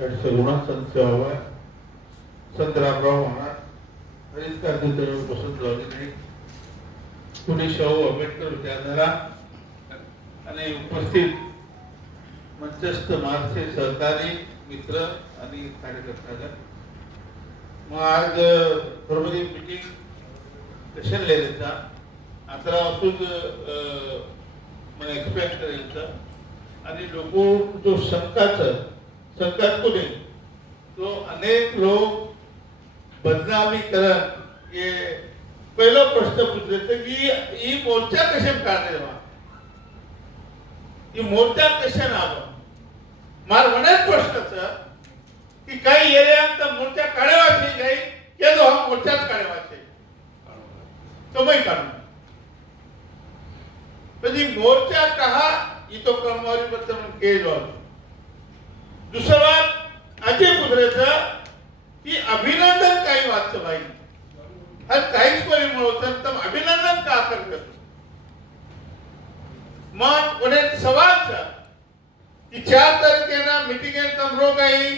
रघुनाथ संत सेवा संत रामराव महाराज हरीश क्रांती वसंत नाही पुणे शाहू आंबेडकर विचारधारा आणि उपस्थित मंचस्थ महाराष्ट्र सहकारी मित्र आणि कार्यकर्ता मग आज प्रबोधी मीटिंग सेशन लेता आता असून मला एक्सपेक्ट करायचं आणि लोक जो संकट कोणी तो अनेक लोक बदनामीकरण हे पहिला प्रश्न पूछले की ही मोर्चा कशा काढणे ही मोर्चा कशा नाव मार मनात प्रश्नच की काही एरियात मोर्चा काढवायची नाही के जो हा मोर्चाच काढवायचे तो नाही काढून म्हणजे मोर्चा कहा ही तो क्रमवारी बद्दल केलो दुसरा बात अजय कुदरेचं की अभिनंदन काही वाचतं भाई हर काहीच कोणी मिळवतं तर अभिनंदन का करतो मग कोणी सवाल की 4 तारखेला मीटिंग आहे तमरो काही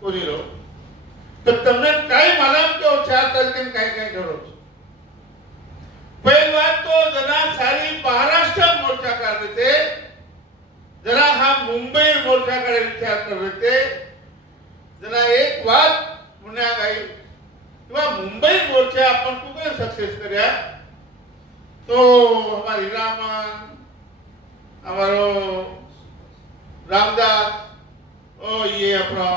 कोणी रो तर તમને काही मालूम કે 4 तारखेला काय काय ठरवतो पहिली बात तो जना सारी महाराष्ट्र मोर्चा कर रहे थे जरा हम मुंबई मोर्चा का विचार कर रहे थे जना एक बात म्हणा गई कि मुंबई मोर्चा अपन को कैसे सक्सेस करया तो हमारी रामन हमारो रामदास ओ ये अपना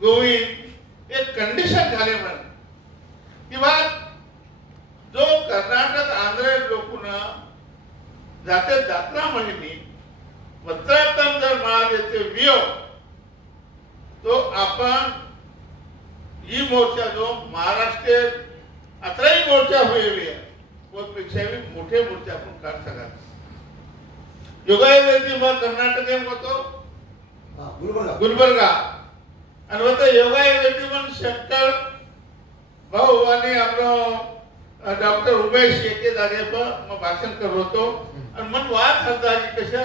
गोविंद एक कंडीशन झाले म्हण कि बात जो कर्नाटक आंध्र लोकना जाते जात्रा म्हणली वस्त्रातम जर मला देते वियो तो आपण ही मोर्चा जो महाराष्ट्र अतराही मोर्चा हुए वो पेक्षा भी मोठे मोर्चा आपण काढ सका योगायोगाची मग कर्नाटक होतो गुलबर्गा आणि होतं योगायोगाची पण शंकर भाऊ आणि आपलं डॉक्टर उमेश एके जागे पर मग भाषण करत होतो आणि मन वाद होता की कशा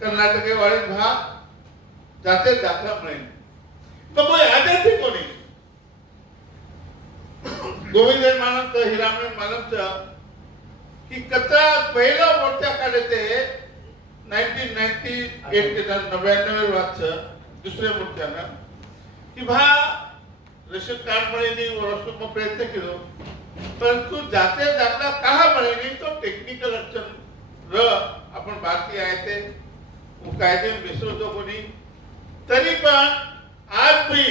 कर्नाटक वाले भा जाते दाखला म्हणेन तो कोई आदे थी कोणी गोविंद मानव हिरामण मानव की कथा पहिला मोर्चा काढे ते 1998 के 99 वाच दुसऱ्या मोर्चानं की भा रशीद कार्ड मिळेनी रसूल में प्रयत्न केलो परंतु जाते दाखला कहा मिळेनी तो टेक्निकल अडचण र आपण बाकी आहे ते कायदे मिसळतो कोणी तरी पण आज भी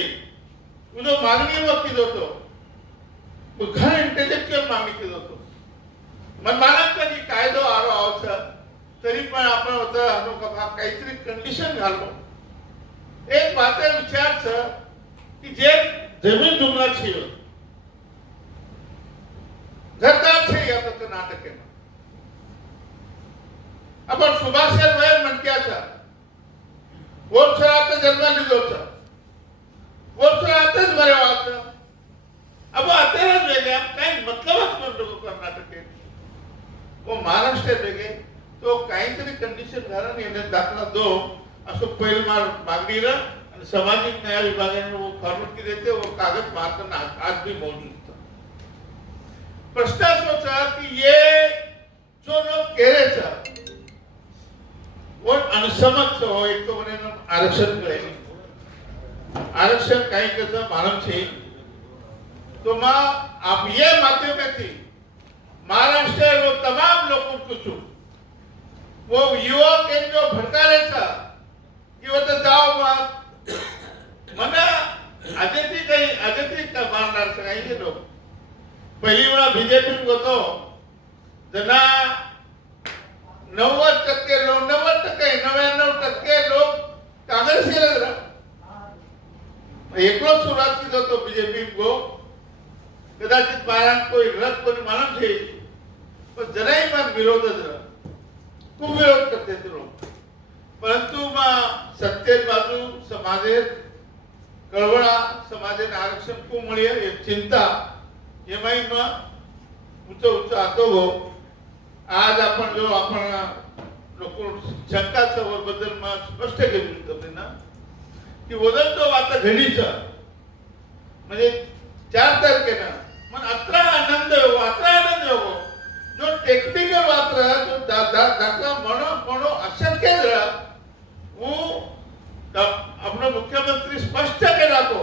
उनो मागणी वकील होतो घर इंटेलेक्चुअल मागणी केलो होतो मन मानत की कायदो आरो आवचा तरी पण आपण होता अनुभव काहीतरी कंडिशन घाललो एक बात विचारच की जे जमीन जुमना चाहिए घरदार चाहिए आपलं कर्नाटक में आपण सुभाष वय मनक्याचा वर्षात जन्म लिहिलोचा वर्षातच बरे व्हायचं अब आताच वेगळ्या काही मतलबच म्हणतो कर्नाटक वो महाराष्ट्र वेगळे तो काहीतरी कंडिशन घालून येणे दाखला दो असं पहिलं मागणी र सामाजिक न्याय विभागाने वो फॉर्मेट के देते वो कागज मारकर आज भी मौजूद था प्रश्न सोचा कि ये जो लोग कह रहे थे वो अनसमझ हो एक तो बने आरक्षण करे आरक्षण कहीं कैसा मालूम थी तो माँ आप ये माध्यम में थी महाराष्ट्र वो तमाम लोगों को छू वो युवक जो भड़का रहे था कि वो तो जाओ बात मना अजती का मारणार सगळे लोक पहिली वेळा बीजेपी होतो जना 90% लोक 99% लोक काँग्रेस एकलो सुरुवात की होतो बीजेपी को कदाचित बारा कोई रथ कोणी मालूम छे पण जराही मग विरोधच खूप विरोध करते ते लोक परंतु सत्तेर बाजू समाजेर कळवळा समाजेने आरक्षण खूप मिळे एक चिंता एमाई उच्च उच्च आतो हो आज आपण जो आपण लोक शंकाचं बद्दल स्पष्ट केली होती ना की वजन तो आता घडीचं म्हणजे 4 तारखेनं मग अत्रा आनंद येवो जो टेक्निकल वात्र जो दाखला म्हणो अशक्य आपला मुख्यमंत्री स्पष्ट केला तो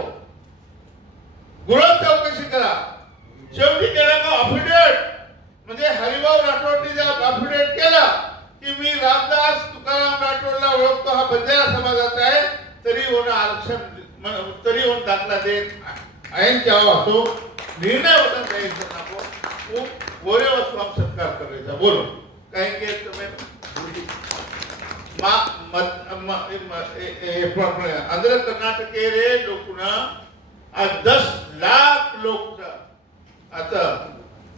गुळ चौकशी करा शेवटी केला का अफिडेविट म्हणजे हरिभाऊ राठोडनी जर अफिडेविट केला की मी रामदास तुकाराम राठोडला ओळखतो हा बंजारा समाजाचा आहे तरी होणं आरक्षण तरी होऊन दाखला देत आयनच्या असो निर्णय होता द्यायचा नको गोरे वस्तू सत्कार करायचा बोलो काही के तुम्ही आंध्र कर्नाटक रे लोकना 10 लाख लोक आता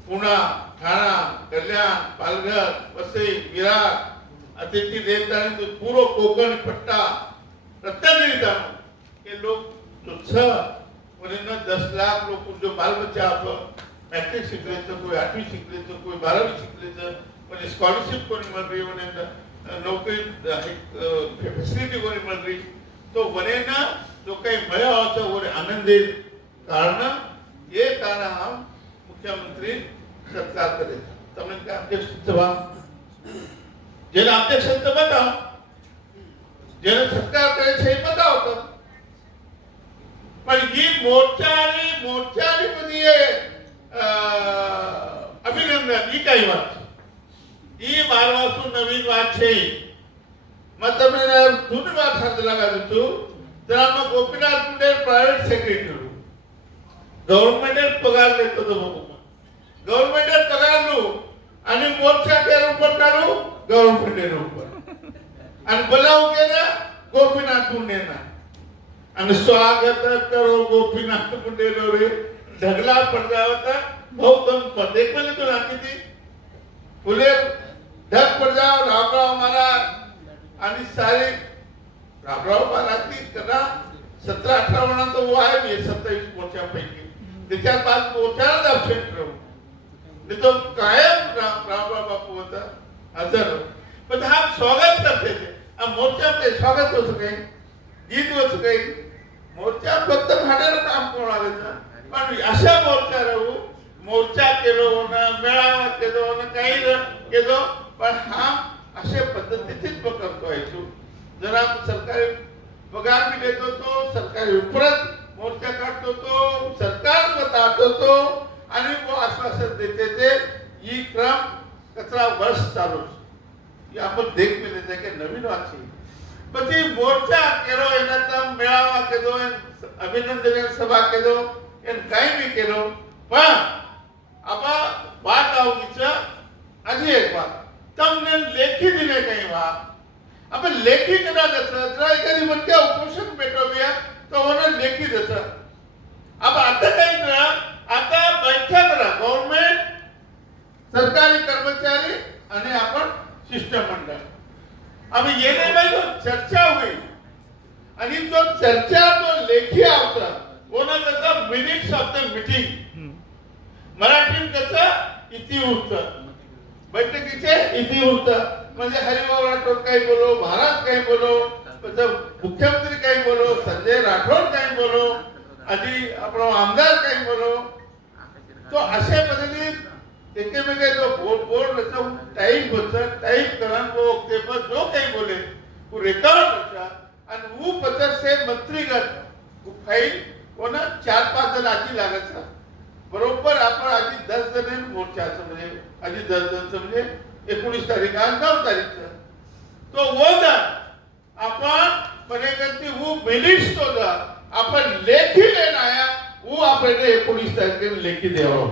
पुणा ठाणा कल्याण पालघर वसई विरार अतिथी देवतानी पूर्व कोकण पट्टा रत्नागिरी हे लोग जो 10 लाख लोग जो बाल बच्चा मैट्रिक शिकलेचं कोई 8वीं शिकलेचं कोई 12वीं शिकलेचं पण स्कॉलरशिप कोणी मिळ रही म्हणे नोकरी फॅसिलिटी कोणी मिळ रही तो वनेना जो काही मिळावाचा वर आनंदी कारण ये कारण हम मुख्यमंत्री सत्कार करे તમને કે અધ્યક્ષ સભા જેના અધ્યક્ષ તો બતાવો જેને સત્કાર કરે છે એ બતાવો તો પણ એ મોરચાની બધી અભિનંદન એ કઈ વાત છે એ બારવાસુ નવીન વાત છે मैं તમને જૂની વાત સાથે લગાડું છું તેમાં Gopinath Munde private secretary government પગાર લેતો હતો ગવર્નમેન્ટ પગાર નું અને મોરચા કેર ઉપર કાઢું ગવર્નમેન્ટ ઉપર અને બોલાવું કે ના ગોપીનાથ મુંડે ના અને સ્વાગત કરો ગોપીનાથ મુંડે નો રે ઢગલા પડતા હતા બહુ તમ પર દેખ મેં તો નાખી थी बोले ढग पड़ जाओ रामराव हमारा आणि सारे रामराव महाराज कदा 17-18 वर्षां तो वो आहे मी 27 मोर्चापैकी त्याच्या बाद मोर्चाला अब्सेंट राहू नहीं तो कायम रामराव बापू होता हजर पण हा स्वागत करते थे अब मोर्चा पे स्वागत हो सके गीत हो सके मोर्चा फक्त भाड्यानं काम कोणाला पण अशा मोर्चा राहू मोर्चा केलो ना मेळावा केलो ना काही केलो पण हा अशा पद्धतीनेच करतो आहे तू जरा सरकारी पगार भी देतो तो सरकारी उपरत मोर्चा काढतो तो सरकार बतातो तो आणि वो आश्वासन देते थे ये क्रम 17 वर्ष चालू ये आपण देख मिले थे कि नवीन वाची પછી મોરચા કેરો એના તમ મેળાવા કેદો અભિનંદન સભા કેદો એન કાઈ બી કેલો પણ આબા વાત આવગીचा આજે એક વાત તમને લેખી દિને કઈ વાત આપણે લેખી કરા દસરા एखादी म्हणते उपोषण पेटवूया तो वने लेखी देता अब आता काय करा आता बैठक करा गव्हर्नमेंट सरकारी कर्मचारी आणि आपण शिष्टमंडळ अब ये नहीं भाई तो चर्चा हुई आणि तो चर्चा तो लेखी आवता वो ना त्याचा मिनिट्स ऑफ द मीटिंग मराठीत त्याचा इतिवृत्त बैठकीचे इतिवृत्त म्हणजे हरिभाऊ राठोड काही बोलो महाराज काही बोलो मुख्यमंत्री काही बोलो संजय राठोड काही बोलो आधी आपण आमदार काही बोलो तो अशा पद्धतीत एकमेकांचे जो बोर्ड रचना टाइप होता टाइप करन वो के पर जो काही बोले वो रिकॉर्ड होता आणि वो पत्र से मंत्रीगत वो फाइल वो ना 4-5 जण आधी लागायचा बरोबर आपण आधी 10 जण मोर्चाचं म्हणजे आधी 10 जण म्हणजे 19 तारीख आज 9 तारीख तो वो दा आपण पनेकंती वो मिनिट्स तो दा आपण लेखी लेना आया वो आपल्याला 19 तारखेला लेखी द्यावा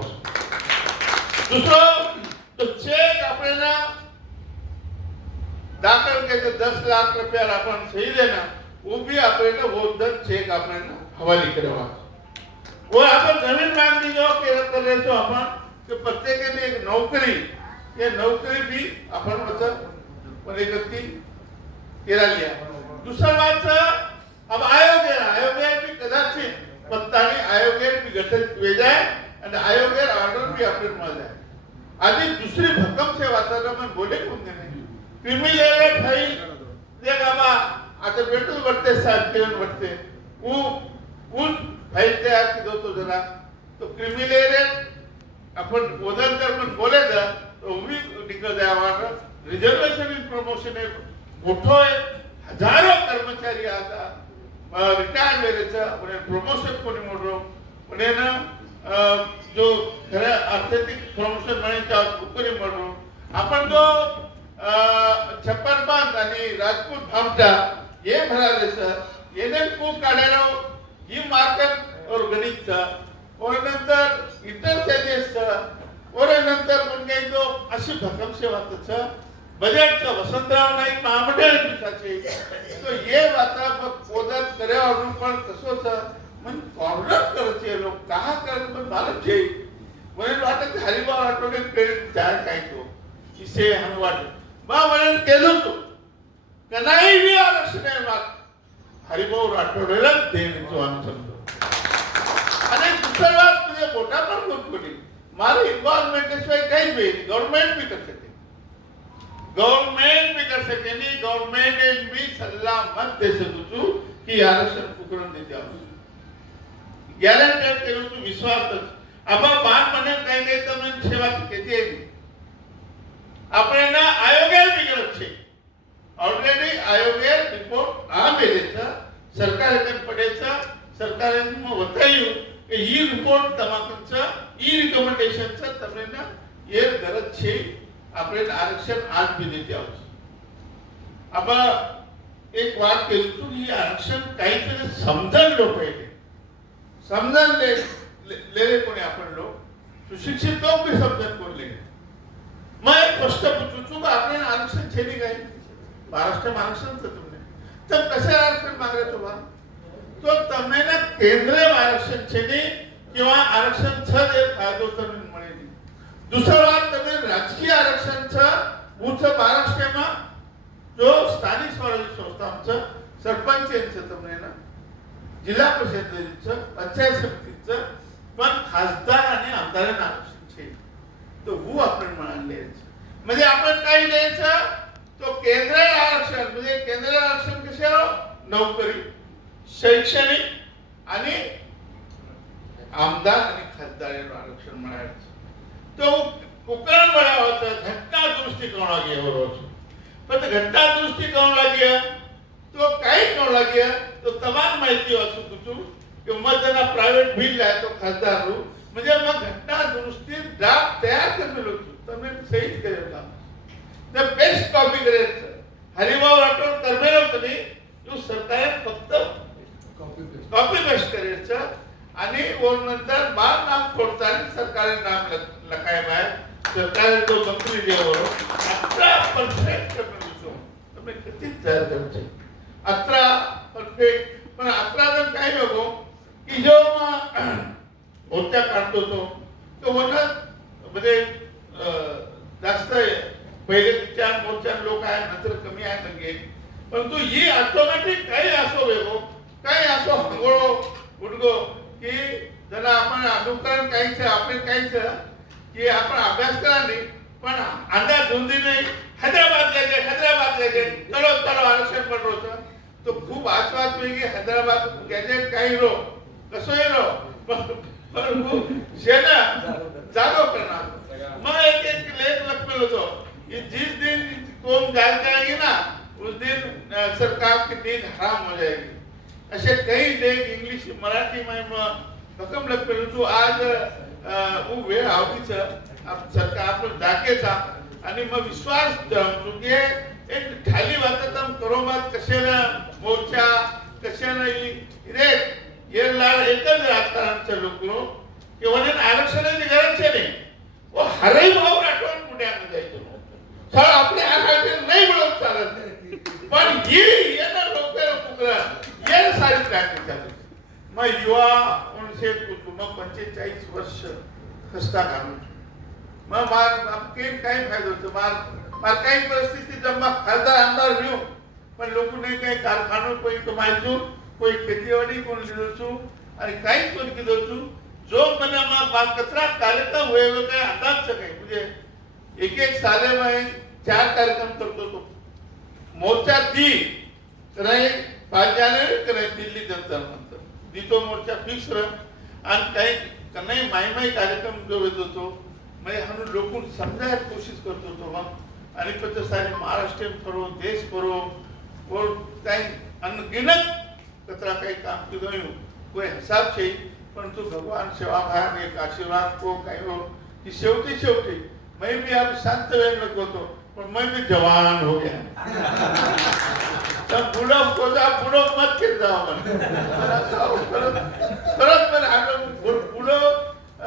दूसरा तो चेक आपल्याला दाखल के 10 लाख रुपया आपण सही देना वो भी आपल्याला वो 10 चेक आपल्याला हवाली करवा वो आपण जमीन मागणी जो कर रहे तो अपन कि प्रत्येकाने एक नौकरी ये नौकरी भी अपन मतलब पनेकंती केला लिया दूसरा बात अब आयोग भी कदाचित पत्तानी आयोग भी गठित हुए जाए અને આયોગે ઓર્ડર भी આપણે મળે આજી दूसरी भक्कम से वातावरण में बोले कोण नहीं क्रिमिलेयर फाईल जे बाबा आता भेटून वाटते साहेब घेऊन वाटते ऊन फाईल तयार केलं होतो जरा तो क्रिमिलेयर आपण उदाहरण पण बोलायचं तो उभी निकल जावा रिजर्वेशन इन प्रमोशन है मोठो है हजारों कर्मचारी आता रिटायर वेळेचा उन्हें प्रमोशन कोणी मोठो उन्हें ना जो खऱ्या आर्थिक प्रमोशन म्हणायच्या कोणी मोठो आपण जो छप्पन बांध आणि राजपूत भामटा ये भरायचं येणे खूप काढायला ही मार्केट और गणितचा और नंतर इतर चार्जेसचा और नंतर म्हणजे तो अशी भक्कम सेवाचा बजेटचा वसंतराव नाईक महामंडळ दिवसाचे तो ये वाता पोदत कर्यावर पण कसोच मन कॉर्नर करायचे लोक का करत पण मला जे म्हणून वाटत हरिभाऊ आठवडे क्रेडिट जाय काय तो इसे हम वाट बा म्हणून केलो तो का नाही बी आरक्षण आहे माग हरिभाऊ आठवडेला देण्याचं आम्ही समजतो आणि दुसरा बात तुझे मोठा पण गुंतवणी मारे इन्व्हॉल्वमेंट शिवाय काहीच नाही गव्हर्नमेंट भी कर सके नहीं गवर्नमेंट ने भी सल्ला मत दे सकू की आरक्षण फुकरून देते आहोत गॅरंटेड केलं तू विश्वासच अब बात म्हणे काही काही तर सेवा किती आहे આપણે ના આયોગે બિગડત છે ઓલરેડી આયોગે રિપોર્ટ આ મેળે સરકારે કન પડે છે સરકારે બતાવ્યું કે ઈ રિપોર્ટ તમાકંचा ઈ રિકમેન્ડેશન છે તમને ના એ ગરજ છે આપણે આરક્ષણ આજ બી દેते आहोत अब एक बात केली तू ही आरक्षण काहीतरी समजलं पाहिजे समजून ले कोणी आपण लोक सुशिक्षित लोक भी समजून कोण ले मैं एक प्रश्न पूछूं आपने आरक्षण छेनी गई महाराष्ट्र आरक्षण तो तुमने तब कैसे आरक्षण मांग रहे तो तो तमने ना केंद्रीय आरक्षण छेनी किंवा आरक्षण छ दे फायदो तमने મળેની दूसरा बात तमने राजकीय आरक्षण छ उच्च महाराष्ट्रमा जो स्थानिक स्वराज्य संस्थांचं सरपंचांचं तमने ना जिल्हा परिषदेचं पंचायत समितीचं पण खासदार आणि आमदारांना आरक्षण छे तो वो आपण म्हणाले म्हणजे आपण काय द्यायचं तो केंद्रीय आरक्षण म्हणजे केंद्रीय आरक्षण कशावर नोकरी शैक्षणिक आणि आमदार आणि खासदारांना आरक्षण म्हणायचं तो उपकरण बनावचं घटना दुरुस्ती करना गया पण घटना दुरुस्ती करना गया तो काही करना गया तो तमाम माहिती वाचू तुझू कि मतना प्राइवेट बिल आहे तो खासदार म्हणजे मग घटना दुरुस्ती ड्राफ्ट तयार करलो તમે સહી કરેલા ધ બેસ્ટ કોપી કરેલ હરિભાऊ રાઠોડ કરમેલો તને जो सरकार फक्त कॉपी पेस्ट करायचं आणि वर नंतर बार नाम खोडताना सरकारने नाम लखाय बाहेर सरकारने जो मंत्री देवर 18% करतो तुम्ही किती तयार करायचे 18% पण 18 जण काय बघो की जो होत्या काढतो तो म्हणत म्हणजे जास्त पहिले 4 मोर्चा लोक आहे नंतर कमी आहे नगे परंतु ही ऑटोमॅटिक काही असो वेगो काही असो हंगोळो उडगो की जरा आपण अनुकरण काहीच आपण काहीच की आपण अभ्यास करा नाही पण अंदाज धुंदी नाही हैदराबाद गॅजेट चलो आरक्षण पण होतं तो खूप आसपास वेगळी हैदराबाद गॅजेट काही रो कसोही रो पण सेना जागो करणार मग एक लेख लखमेल होतो कि जिस दिन कौम जाग जाएगी ना उस दिन सरकार की नींद हराम हो जाएगी ऐसे कई लेख इंग्लिश मराठी में भक्कम लखमेल होतो आज वो वेळ आवडीच सरकार आपण दाखेचा आणि मग विश्वास ठेवतो की एक ठाली वातावरण करोबात कशाला मोर्चा कशाला रे ये लाल एकच राजकारणचे लोक की म्हणून आरक्षणाची गरज नाही वो हरही भाव राठवून पुण्यामध्ये जायचं सर आपल्या आरक्षण नाही मिळत चालत पण ही येणं लोकांना पुकरा ये सारी टाकी चालू मग युवा उनसे मग 45 वर्ष खस्ता घालून मग काही फायदा होतो मार काही परिस्थिती जमा खासदार आमदार घेऊ पण लोक नाही काही कारखानो कोई कमायचो कोई खेतीवाडी कोण लिहितो आणि काहीच कोण केलं जो मना कचरा कार्यक्रम हुए हुए काय अंदाज काही म्हणजे एक साले में 4 कार्यक्रम करतो तो मोर्चा दी कराय 5 जानेवारी कराय दिल्ली जनता मंतर दी तो मोर्चा फिक्स रहा आणि काही कन्हई माई कार्यक्रम जो होतो मैं हम लोगों समझाए कोशिश करतो तो हम आणि पत्र सारे महाराष्ट्र फरो देश फरो और काही अनगिनत कतरा काही काम किधर कोई हिसाब छे परंतु भगवान सेवा भाग एक आशीर्वाद को काही हो कि शेवटी मैं भी अब शांत वेळ लगो तो पर मैं भी जवान हो गया तब बुढ़ो मत कर जाओ परत मैं आलो बुढ़ो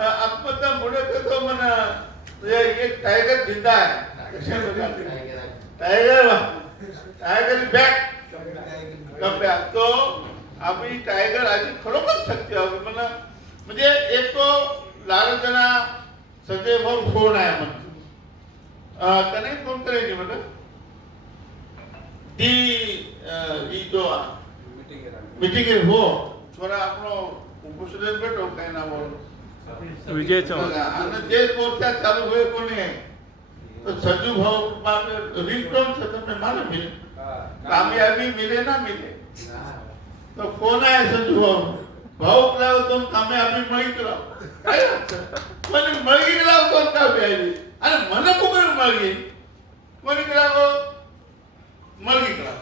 आत्महत्या बुढ़े के तो मन ये एक टाइगर जिंदा है टाइगर बैक कम बैक तो अभी टाइगर आज खरोखर शक्ती होगी मला म्हणजे एक तो लालजना संजय भाऊ फोन आहे म्हणतो त्याने फोन करायची म्हणलं दी जो मीटिंग हो थोड़ा अपनो उपस्थित बैठो काही ना बोलो विजय चौहान आणि जे मोर्चा चालू हुए कोणी आहे तो संजू भाऊ रिंगटोन से तो मैं मालूम मिले कामयाबी मिले ना मिले तो फोन आहे संजू भाऊ कराव तो कामयाबी मळी कराव काय पण मळी कराव तो कामयाबी अरे मन कुकर मळी कोणी कराव मळी कराव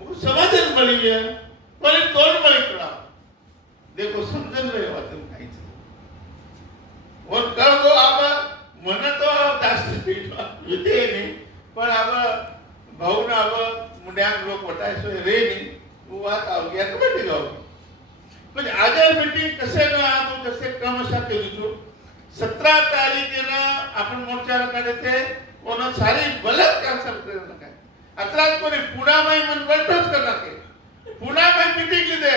मग समाजन मळी है पण तोड मळी कराव देखो समजन रे वात काही और कर दो अब मन तो जास्त येते नाही पण अब भाऊ ना अब मुंड्यांग लोक वटायसो रे नाही वो बात आ गया तो बैठ जाओ म्हणजे आज मीटिंग कसे ना आपण जसे क्रमशः केली जो 17 तारीखेला आपण मोर्चा काढते कोण सारी गलत कॅन्सल करना काय अत्रात कोणी पुणा में मन बटच करना के पुणा में मीटिंग लिदे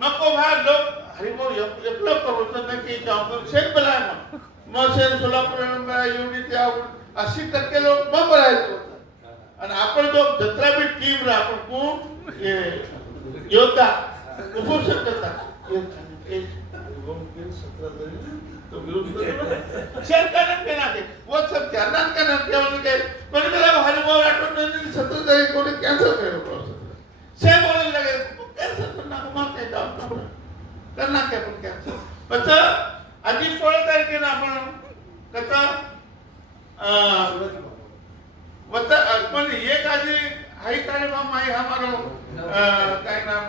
मको भा लोग हरिभाऊ एकलो करू नाही की जाऊन शेत बलाय मग शेत सोलापूर नंबर एवढी त्या 80% लोक मग बलायचं आणि आपण जो जत्रा भी टीम रा आपण कोण ये योद्धा उपोषण करता तो विरोध सरकार के नाते वो सब जाना का नाम क्या होने के कोई बोला हरिभाऊ राठोड ने 17 तारीख को कैंसिल करो से बोलने लगे कैंसिल करना को मानते जाओ करना क्या पण कैंसिल पता आधी 16 तारखेला आपण कथा वता पण एक आधी हाई कार्यक्रम माई हमारो काय नाम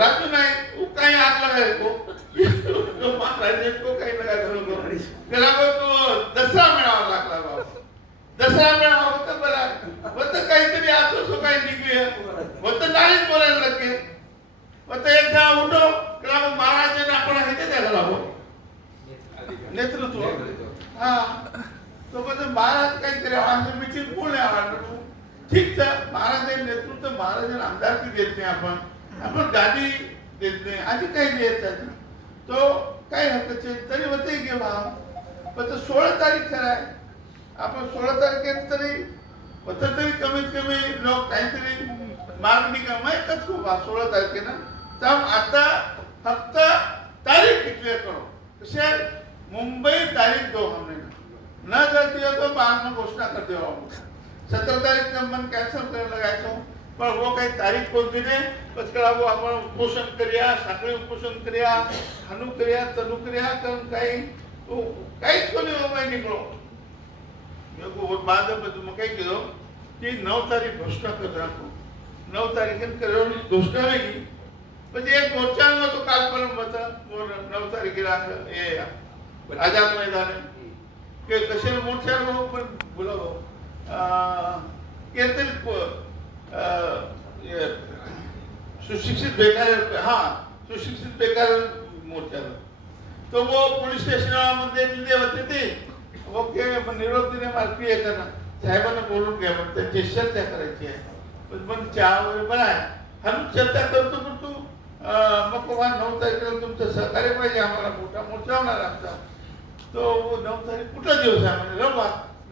राजू नाही वो काही आग लगाए को जो महाराज को काही लगा करो त्याला तो दसरा मेळावा लागला बाबा दसरा मेळावा होता बरा होतं काहीतरी आतो सो काही निघली होतं नाहीच बोलायला लागले होतं एकदा उठो त्याला महाराजांना आपण हे द्यायला हो नेतृत्व हा तो म्हणजे महाराज काहीतरी आमचं मीटिंग बोलले आवडलं ठीक है महाराज नेतृत्व महाराज आमदार की देते हैं अपन गाड़ी देते हैं आधी काही देत तो काही हरकत तरी होते की पण 16 तारीख आहे आपण 16 तारखेत तरी होतं तरी कमीत कमी लोक काहीतरी मागणी कमायच खूप 16 तारखेला तर आता फक्त तारीख डिक्लेअर करो कसे मुंबई तारीख दो हमने न जल्दी हो तो बाद में घोषणा कर दो 17 तारीख का मन कैंसिल करने लगाए तो पर वो काही तारीख कोण दिले पचकळा वो आपण उपोषण करूया साखळी उपोषण करूया हनु करूया तनु करूया कारण काही तो काहीच कोणी उपाय निघलो मेको बाद में मैं कही करो कि 9 तारीख घोषणा कर रखो 9 तारीख करो घोषणा लगी પછી એક મોરચાનો તો કાલપરમ હતા 9 તારીખે રાખ એ આઝાદ मैदान કે કશે મોરચાનો પણ બોલાવો કે सुशिक्षित बेकार हाँ सुशिक्षित बेकार मोर्चा तो वो पुलिस स्टेशन मध्ये दिले होते ते ओके निरोप दिने मार्पी आहे करना साहेबांना बोलून घ्या पण त्यांची चर्चा करायची आहे पण चहा वगैरे बनाय हम चर्चा करतो पण तू मग 9 तारखेला तुमचं सहकार्य पाहिजे आम्हाला मोठा मोर्चा होणार आमचा तो 9 तारीख कुठला दिवस आहे म्हणजे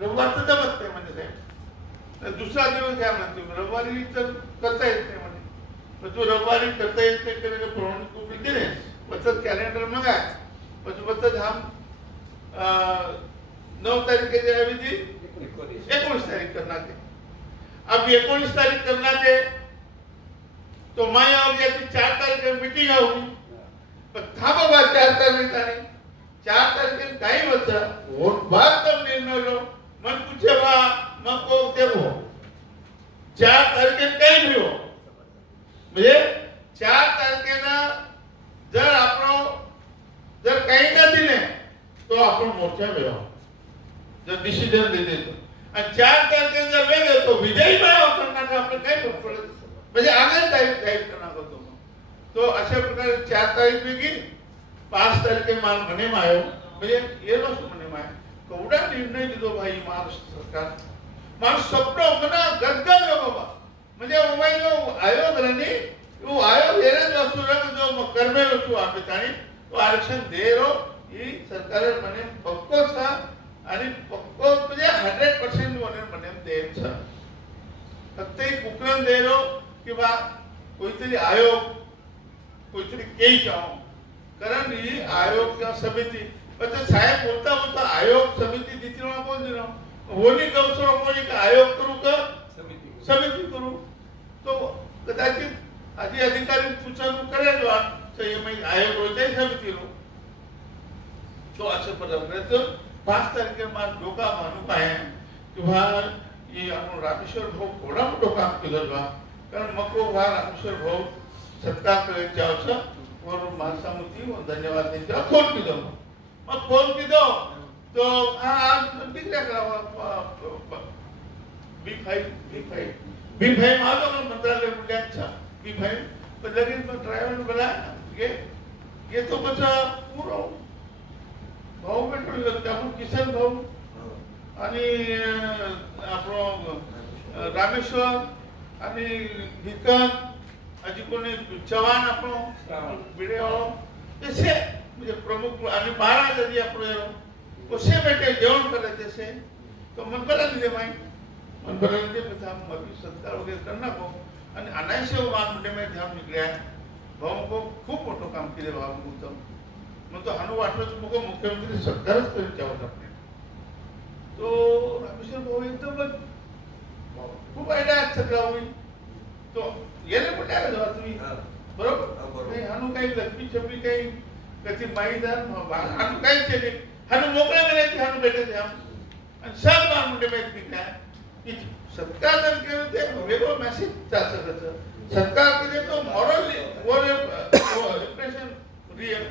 रविवार तर जमत नाही म्हणजे दुसरा दिवस घ्या म्हणते रविवारी तर करता येत नाही म्हणजे तू रविवारी करता येत नाही तरी प्रमाण तू दिले बचत कॅलेंडर मग आहे बचत हम 9 तारखेच्या ऐवजी 19 तारीख करना थे। अब 19 तारीख करना थे तो मैं आ गया कि 4 तारीख मीटिंग होगी, पण था बाबा 4 तारीख आणि 4 तारीख काही होता वोट बाद तो निर्णय लो मन पूछे बा मको देखो 4 तारीख काही भी हो म्हणजे 4 तारखेला जर आपण जर काही न दिले तो आपण मोर्चा मिळवा जर डिसिजन दिले तो आणि 4 तारखेला जर वेळ तो विजयी मिळवा करणार आपण काय फरक पडत म्हणजे आनंद जाहीर करणार होतो तो अशा प्रकारे 4 तारीख वेगळी 5 तारखे मान म्हणे मायो म्हणजे येलो म्हणे माय केवढा निर्णय दिलो भाई महाराष्ट्र सरकार माणूस स्वप्न मना गदगद हो बाबा म्हणजे मोबाईल जो आयोग रनी वो आयोग येरे वस्तु जो कर्मे वस्तु आपतानी वो आरक्षण दे रो ही सरकार म्हणे पक्को सा आणि पक्को म्हणजे 100% वने म्हणे देच फक्त एक उपक्रम दे रो किंवा कोणतरी आयोग कोणतरी केस आहो कारण ही आयोग किंवा समिती पण ते साहेब बोलता बोलता आयोग समिती देतील ना बोल दिनो होनी गवसरो कोणी का आयोग करू का समिती करू तो कदाचित आधी अधिकारी सूचना करेल वा संयमित आयोग होते समिती लो तो असं परंतु 5 तारखेला लोका मानू काय किंवा ही आपण रामेश्वर भाऊ थोडा मोठो काम केलं बा कारण मको वा रामेश्वर भाऊ सत्कार करायच्या असं और महासमिती व धन्यवाद देतो फोन किदो मग फोन किदो तो आज डिक्लेअर करावा B5 मालो मंत्रालय मुल्यांचा B5 पण लगेच मग ड्रायव्हर बोला ये तो माझा पूर्ण भाऊ पेट्रोल आपण किसन भाऊ आणि आपण रामेश्वर आणि भिकन अजी कोणी चव्हाण आपण बिडेवाळो तसे म्हणजे प्रमुख आणि महाराज आधी आपण कसे बेटे जेवण करायचे से तो मन बरा दिले माई मन बरा दिले पण मग सत्कार वगैरे करना को आणि अनायसे मान म्हणजे मैं ध्यान निकल्या भाऊ को खूप मोठं काम केले भाऊ मुद्दाम मग तो हनु वाटलं मग मुख्यमंत्री सरकारच करायच्या होता तो रामेश्वर भाऊ एकदम खूप आयडिया सगळा होईल तो येले कुठे आले जेव्हा तुम्ही बरोबर नाही हनु काही लक्ष्मी छपी काही कधी माहीदार हनु काहीच केले हनु मोकळे मिळायचे हनु भेटत आणि सब मान म्हणजे माहिती काय की सत्कार जर केलं ते वेगळं मेसेज चालतं सत्कार केले तो मॉरल वर रिप्रेशन रियल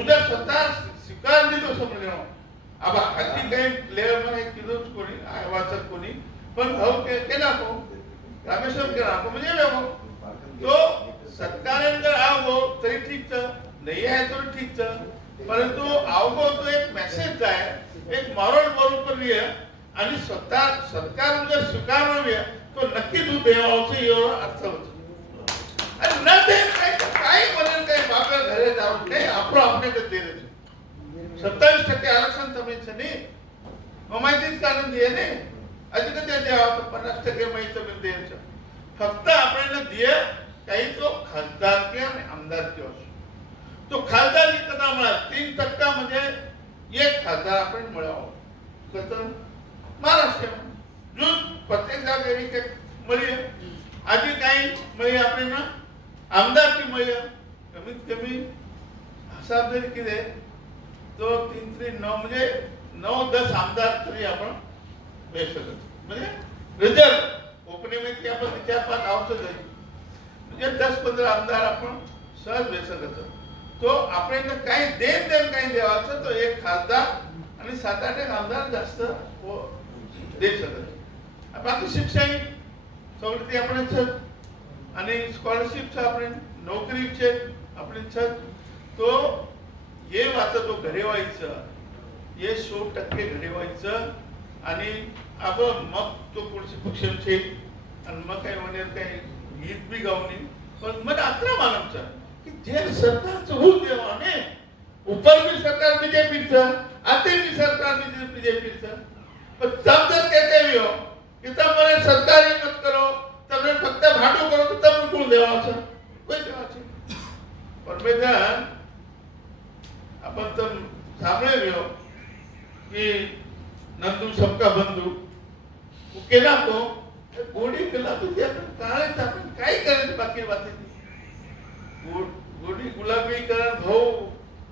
उद्या स्वतः स्वीकारली तो समजणं आबा हल्ली काही प्लेअर मध्ये किलोच कोणी वाचक कोणी पण भाऊ केला तो रामेश्वर केला म्हणजे वेगळं तो सत्कारांतर आवो तरी ठीक नाही आहे तो ठीक परंतु आवो तो एक मेसेज आहे एक मॉरल बरोबर आहे आणि स्वतः सत्कार म्हणजे स्वीकारवी तो नक्की तू देवाचे एवढा अर्थ होतो आणि न ते काय म्हणेल काय बाबा घरे जाऊन नाही आपण आपले ते दे 27% आरक्षण तमेच नाही मग माहितीच कारण दिए ने अधिक ते द्यावा 50% माहिती पण द्यायचं फक्त आपल्याला दिए काही तो खासदार की आणि आमदार की असो तो खासदार की कदा मिळाला 3% म्हणजे एक खासदार आपण मिळावं कसं महाराष्ट्र जो प्रत्येक जागा एक मिळेल आधी काही म्हणजे आपल्याला आमदार की मिळेल कमीत कमी हिसाब जरी केले तो 3-9 म्हणजे 9-10 आमदार तरी आपण मिळू शकतो म्हणजे रिझर्व ओपनिंगमध्ये आपण 4-5 आवश्यक आहे म्हणजे 10-15 आमदार आपण सहज मिळू शकतो तो आपल्याला काही देण काही द्यावाचं तो एक खासदार आणि 7-8 आमदार जास्त दे शकत बाकी शिक्षण सगळं ते आपण छत आणि स्कॉलरशिपचं आपण नोकरीचे आपण छत तो हे वाचत तो घडे व्हायचं हे 100% घडे व्हायचं आणि आपण मग तो पुढचे पक्षांचे आणि मग काही म्हणेल काही गीत बी गावणी पण मला अत्रा मालमचं की जे सरकारचं होऊ देवाने ऊपर भी सरकार बीजेपीचं आते भी सरकार बीजेपीचं पण तब जर कहते भी हो कि तब मैंने सरकारी मत करो तब मैंने फक्त भाडू करो तो तब कोण देवाचं कोण देवाचं परमेश्वर आपण तर सामने भी हो कि नंदू सबका बंधु केला तो गोडी गुलाबी ते आपण काळच आपण काय करायचं बाकी वाचायची गोडी गुलाबी करण भाऊ